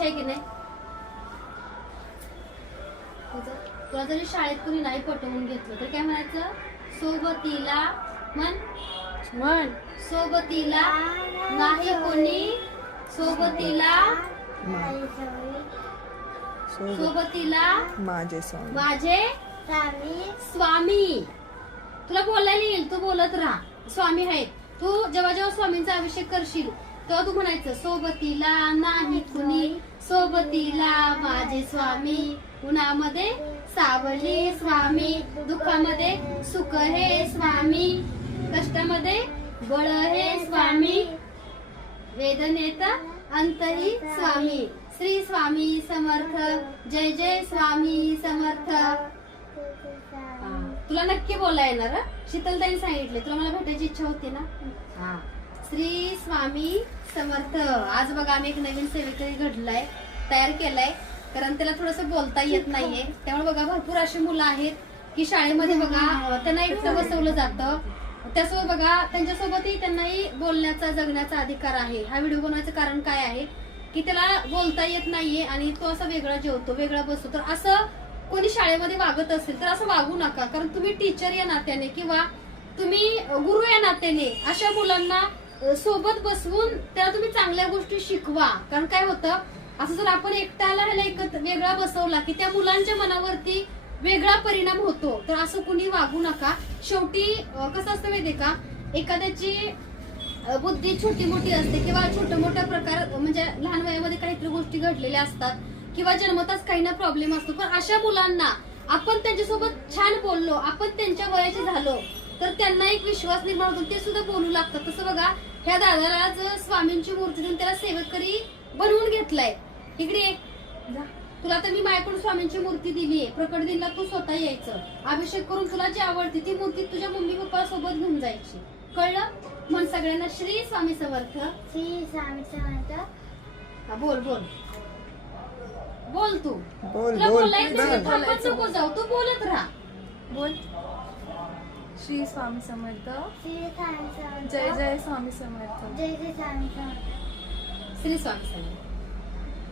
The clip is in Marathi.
इच्छा आहे की नाही? तुला जरी शाळेत कुणी नाही पटवून घेतलं तर काय म्हणायचं? सोबतीला म्हण सोबतीला नाही कोणी, सोबतीला माझे स्वामी. तुला बोलायला येईल, तू बोलत राहा. स्वामी आहेत. तू जेव्हा जेव्हा स्वामींचा अभिषेक करशील तेव्हा तू म्हणायचं सोबतीला नाही कुणी, सोबतीला माझे स्वामी. उन्हामध्ये सावली स्वामी, दुःखामध्ये सुख हे स्वामी, कष्टामध्ये बळ हे स्वामी, वेदनेत अंतही स्वामी. श्री स्वामी समर्थ. जय जय स्वामी समर्थ. तुला नक्की बोला येणार. शीतलताईने सांगितले तुला मला भेटायची इच्छा होती ना. श्री स्वामी समर्थ. आज बघा आम्ही एक नवीन सेवेकरी घडलाय, तयार केलाय, कारण त्याला थोडस बोलता येत नाहीये. त्यामुळे बघा भरपूर अशी मुलं आहेत की शाळेमध्ये बघा त्यांना एकटं बसवलं जातं. त्यासोबत बघा त्यांच्यासोबतही त्यांनाही बोलण्याचा जगण्याचा अधिकार आहे. हा व्हिडिओ बनवायचं कारण काय आहे की त्याला बोलता येत नाहीये आणि तो असा वेगळा जेवतो, वेगळा बसतो. तर असं कोणी शाळेमध्ये वागत असेल तर असं वागू नका, कारण तुम्ही टीचर या नात्याने किंवा तुम्ही गुरु या नात्याने अशा मुलांना सोबत बसवून त्याला तुम्ही चांगल्या गोष्टी शिकवा. कारण काय होतं, असं जर आपण एकट्याला वेगळा बसवला की त्या मुलांच्या मनावरती वेगळा परिणाम होतो. तर असं कुणी वागू नका. शेवटी कसं असतं माहितीये का, एखाद्याची बुद्धी छोटी मोठी असते किंवा छोट्या मोठ्या प्रकार म्हणजे लहान वयामध्ये काहीतरी गोष्टी घडलेल्या असतात किंवा जन्मताच काही ना प्रॉब्लेम असतो. पण अशा मुलांना आपण त्यांच्यासोबत छान बोललो, आपण त्यांच्या वयाचे झालो तर त्यांना एक विश्वास निर्माण होतो, ते सुद्धा बोलू लागतात. तसं बघा ह्या दादाला आज स्वामींची मूर्ती देऊन त्याला सेवकरी बनवून घेतलाय. इकडे तुला तर मी माझ्याकडून स्वामींची मूर्ती दिलीये. प्रकट दिनला तू स्वतः यायचं, अभिषेक करून तुला जी आवडती ती मूर्ती तुझ्या मम्मी पप्पा सोबत घेऊन जायची. कळलं? म्हण सगळ्यांना श्री स्वामी समर्थ. श्री स्वामी समर्थ. बोल बोल बोल. तू बोल तुला बोल बोलायचं थांबत नको जाऊ, तू बोलत राहा. बोल. श्री स्वामी समर्थ. श्री स्वामी समर्थ. जय जय स्वामी समर्थ. जय जय स्वामी समर्थ. श्री स्वामी समर्थ.